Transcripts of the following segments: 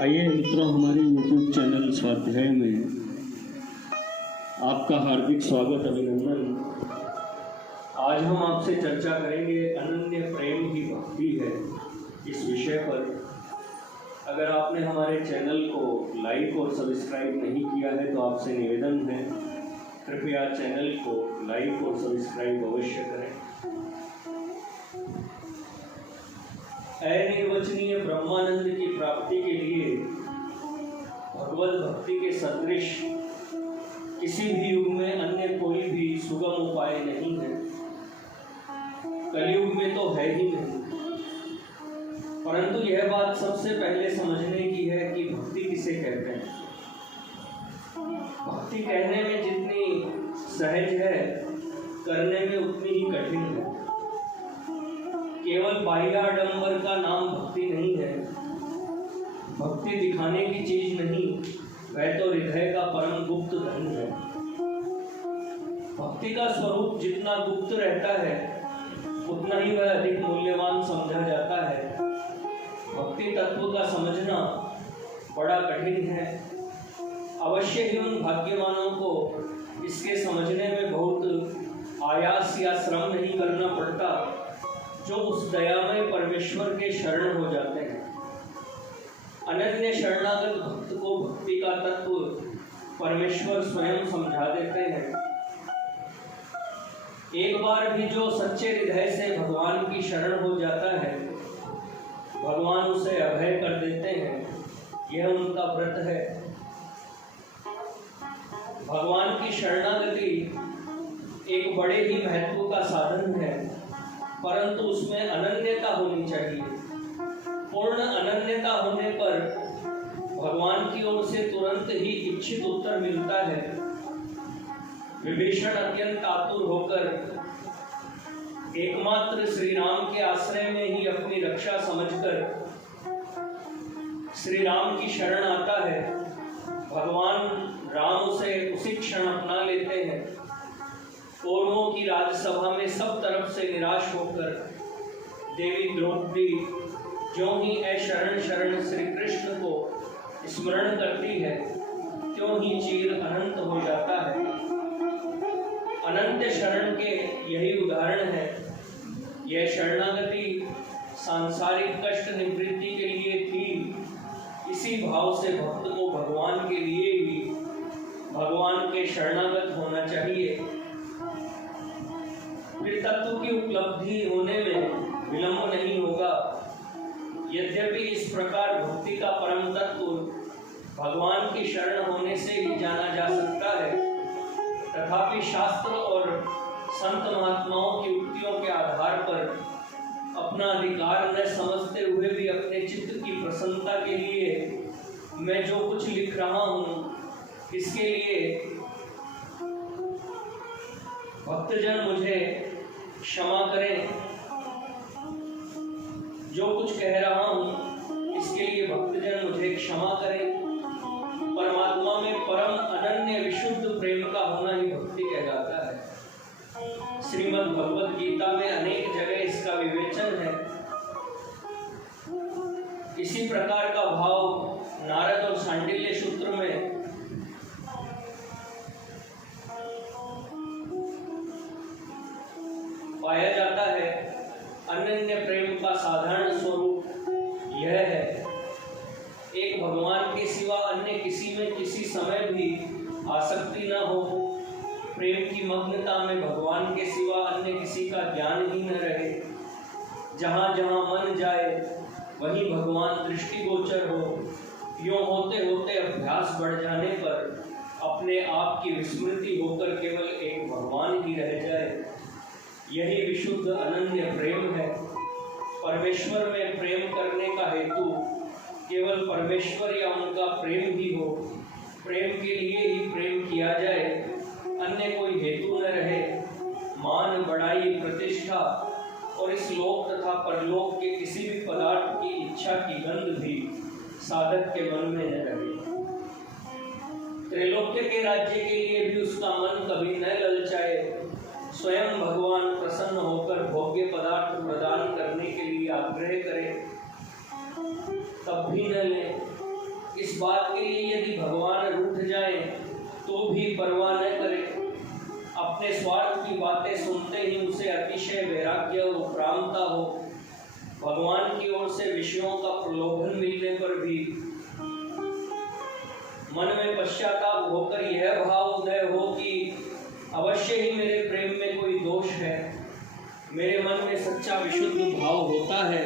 आइए मित्रों, हमारे YouTube चैनल स्वाध्याय में आपका हार्दिक स्वागत, अभिनंदन। आज हम आपसे चर्चा करेंगे अनन्य प्रेम ही भक्ति है इस विषय पर। अगर आपने हमारे चैनल को लाइक और सब्सक्राइब नहीं किया है तो आपसे निवेदन है, कृपया चैनल को लाइक और सब्सक्राइब अवश्य करें। अनिर्वचनीय ब्रह्मानंद की प्राप्ति के लिए भगवत भक्ति के सदृश किसी भी युग में अन्य कोई भी सुगम उपाय नहीं है। कलयुग में तो है ही नहीं। परंतु यह बात सबसे पहले समझने की है कि भक्ति किसे कहते हैं। भक्ति कहने में जितनी सहज है, करने में उतनी ही कठिन है। केवल बाह्याडंबर का नाम भक्ति नहीं है। भक्ति दिखाने की चीज नहीं, वह तो हृदय का परम गुप्त धन है। भक्ति का स्वरूप जितना गुप्त रहता है उतना ही वह अधिक मूल्यवान समझा जाता है। भक्ति तत्व का समझना बड़ा कठिन है। अवश्य ही उन भाग्यवानों को इसके समझने में बहुत आयास या श्रम नहीं करना पड़ता जो उस दयामय परमेश्वर के शरण हो जाते हैं। अनन्य शरणागत भक्त को भक्ति का तत्व परमेश्वर स्वयं समझा देते हैं। एक बार भी जो सच्चे हृदय से भगवान की शरण हो जाता है, भगवान उसे अभय कर देते हैं। यह उनका व्रत है। भगवान की शरणागति एक बड़े ही महत्व का साधन है, परंतु उसमें अनन्यता होनी चाहिए। पूर्ण अनन्यता होने पर भगवान की ओर से तुरंत ही इच्छित उत्तर मिलता है। विभीषण अत्यंत आतुर होकर एकमात्र श्री राम के आश्रय में ही अपनी रक्षा समझकर श्री राम की शरण आता है। भगवान राम उसे उसी क्षण अपना लेते हैं। कौरवों की राजसभा में सब तरफ से निराश होकर देवी द्रौपदी ज्यों ही अशरण शरण श्री कृष्ण को स्मरण करती है, त्यों ही चीर अनंत हो जाता है। अनंत शरण के यही उदाहरण है। यह शरणागति सांसारिक कष्ट निवृत्ति के लिए थी। इसी भाव से भक्त को भगवान के लिए ही भगवान के शरणागत होना चाहिए। फिर तत्व की उपलब्धि होने में विलंब नहीं होगा। यद्यपि इस प्रकार भक्ति का परम तत्व भगवान की शरण होने से ही जाना जा सकता है, तथापि शास्त्र और संत महात्माओं की उक्तियों के आधार पर अपना अधिकार न समझते हुए भी अपने चित्त की प्रसन्नता के लिए मैं जो कुछ लिख रहा हूँ, इसके लिए भक्तजन मुझे क्षमा करें। जो कुछ कह रहा हूँ इसके लिए भक्तजन मुझे क्षमा करें। परमात्मा में परम अनन्य विशुद्ध प्रेम का होना ही भक्ति कहलाता है। श्रीमद् भगवद गीता में अनेक जगह इसका विवेचन है। इसी प्रकार का भाव नारद और सांडिल्य सूत्र में पाया जाता है। अनन्य प्रेम का साधारण स्वरूप यह है, एक भगवान के सिवा अन्य किसी में किसी समय भी आसक्ति न हो। प्रेम की मग्नता में भगवान के सिवा अन्य किसी का ज्ञान ही न रहे। जहाँ जहाँ मन जाए वहीं भगवान दृष्टिगोचर हो। यूँ होते होते अभ्यास बढ़ जाने पर अपने आप की विस्मृति होकर केवल एक भगवान ही रह जाए। यही विशुद्ध अनन्य प्रेम है। परमेश्वर में प्रेम करने का हेतु केवल परमेश्वर या उनका प्रेम ही हो। प्रेम के लिए ही प्रेम किया जाए, अन्य कोई हेतु न रहे। मान, बड़ाई, प्रतिष्ठा और इस लोक तथा परलोक के किसी भी पदार्थ की इच्छा की गंध भी साधक के मन में न रहे। त्रैलोक्य के राज्य के लिए भी उसका मन कभी न ललचाए। स्वयं भगवान प्रसन्न होकर भोग्य पदार्थ प्रदान करने के लिए आग्रह करे। तब भी न लें। इस बात के लिए यदि भगवान रूठ जाए तो भी परवाह न करें। अपने स्वार्थ की बातें सुनते ही उसे अतिशय वैराग्य और उपरामता हो। भगवान की ओर से विषयों का प्रलोभन मिलने पर भी मन में पश्चाताप होकर यह भाव उदय हो कि अवश्य ही मेरे प्रेम में कोई दोष है। मेरे मन में सच्चा विशुद्ध भाव होता है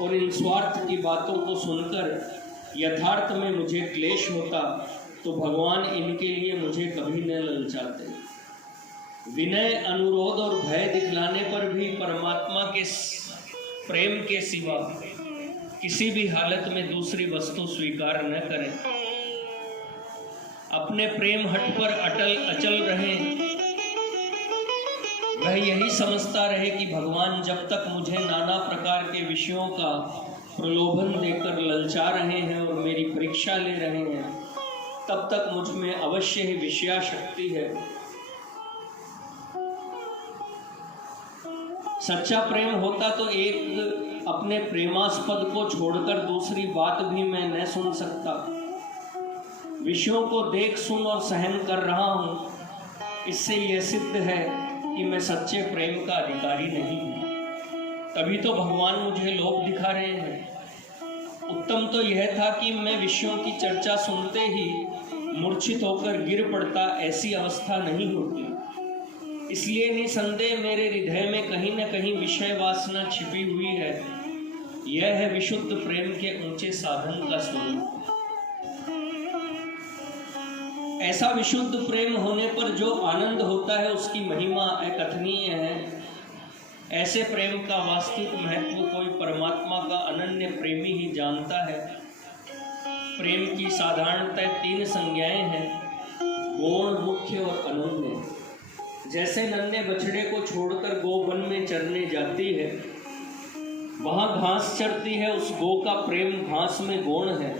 और इन स्वार्थ की बातों को सुनकर यथार्थ में मुझे क्लेश होता तो भगवान इनके लिए मुझे कभी न ललचाते। विनय, अनुरोध और भय दिखलाने पर भी परमात्मा के प्रेम के सिवा किसी भी हालत में दूसरी वस्तु स्वीकार न करें। अपने प्रेम हट पर अचल रहें। वह यही समझता रहे कि भगवान जब तक मुझे नाना प्रकार के विषयों का प्रलोभन देकर ललचा रहे हैं और मेरी परीक्षा ले रहे हैं, तब तक मुझ में अवश्य ही विषयाशक्ति है। सच्चा प्रेम होता तो एक अपने प्रेमास्पद को छोड़कर दूसरी बात भी मैं न सुन सकता। विषयों को देख, सुन और सहन कर रहा हूँ, इससे यह सिद्ध है कि मैं सच्चे प्रेम का अधिकारी नहीं हूँ। तभी तो भगवान मुझे लोभ दिखा रहे हैं। उत्तम तो यह था कि मैं विषयों की चर्चा सुनते ही मूर्छित होकर गिर पड़ता, ऐसी अवस्था नहीं होती। इसलिए निसंदेह मेरे हृदय में कहीं न कहीं विषय वासना छिपी हुई है। यह है विशुद्ध प्रेम के ऊंचे साधन का स्वरूप। ऐसा विशुद्ध प्रेम होने पर जो आनंद होता है उसकी महिमा अकथनीय है। ऐसे प्रेम का वास्तविक महत्व कोई परमात्मा का अनन्य प्रेमी ही जानता है। प्रेम की साधारणतः 3 संज्ञाएं हैं: गौण, मुख्य और अनन्य। जैसे नन्हे बछड़े को छोड़कर गौ वन में चरने जाती है, वहाँ घास चरती है, उस गौ का प्रेम घास में गौण है,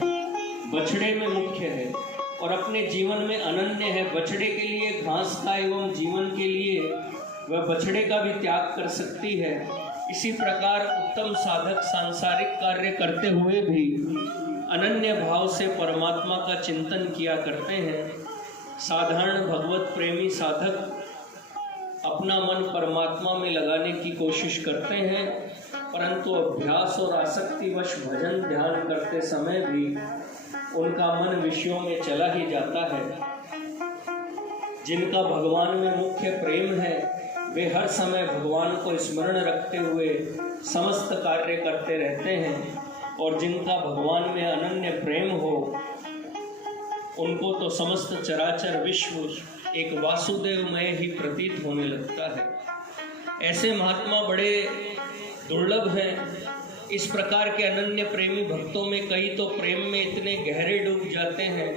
बछड़े में मुख्य है और अपने जीवन में अनन्य है। बछड़े के लिए घास का एवं जीवन के लिए वह बछड़े का भी त्याग कर सकती है। इसी प्रकार उत्तम साधक सांसारिक कार्य करते हुए भी अनन्य भाव से परमात्मा का चिंतन किया करते हैं। साधारण भगवत प्रेमी साधक अपना मन परमात्मा में लगाने की कोशिश करते हैं, परंतु अभ्यास और आसक्तिवश भजन ध्यान करते समय भी उनका मन विषयों में चला ही जाता है। जिनका भगवान में मुख्य प्रेम है वे हर समय भगवान को स्मरण रखते हुए समस्त कार्य करते रहते हैं, और जिनका भगवान में अनन्य प्रेम हो उनको तो समस्त चराचर विश्व एक वासुदेवमय ही प्रतीत होने लगता है। ऐसे महात्मा बड़े दुर्लभ हैं। इस प्रकार के अनन्य प्रेमी भक्तों में कई तो प्रेम में इतने गहरे डूब जाते हैं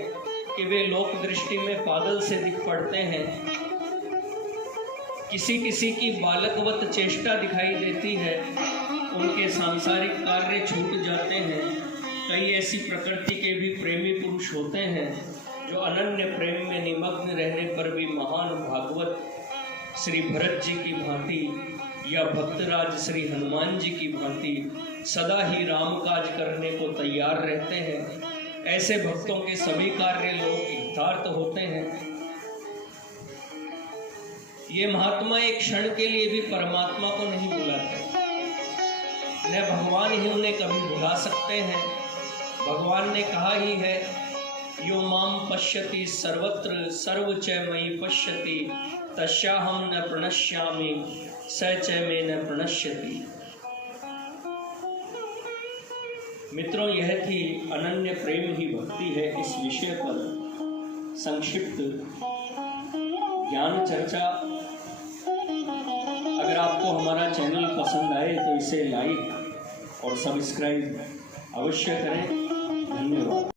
कि वे लोक दृष्टि में पागल से दिख पड़ते हैं। किसी किसी की बालकवत चेष्टा दिखाई देती है, उनके सांसारिक कार्य छूट जाते हैं। कई ऐसी प्रकृति के भी प्रेमी पुरुष होते हैं जो अनन्य प्रेम में निमग्न रहने पर भी महान भागवत श्री भरत जी की भांति या भक्तराज श्री हनुमान जी की भांति सदा ही राम काज करने को तैयार रहते हैं। ऐसे भक्तों के सभी कार्य लोग हितार्थ होते हैं। ये महात्मा एक क्षण के लिए भी परमात्मा को नहीं भुलाते, न भगवान ही उन्हें कभी भुला सकते हैं। भगवान ने कहा ही है, यो माम पश्यति सर्वत्र सर्व च मयि पश्यति तस्याहं न प्रणश्यामि स च मे न प्रणश्यति। मित्रों, यह थी अनन्य प्रेम ही भक्ति है। इस विषय पर संक्षिप्त ज्ञान चर्चा। अगर आपको हमारा चैनल पसंद आए तो इसे लाइक और सब्सक्राइब अवश्य करें। धन्यवाद।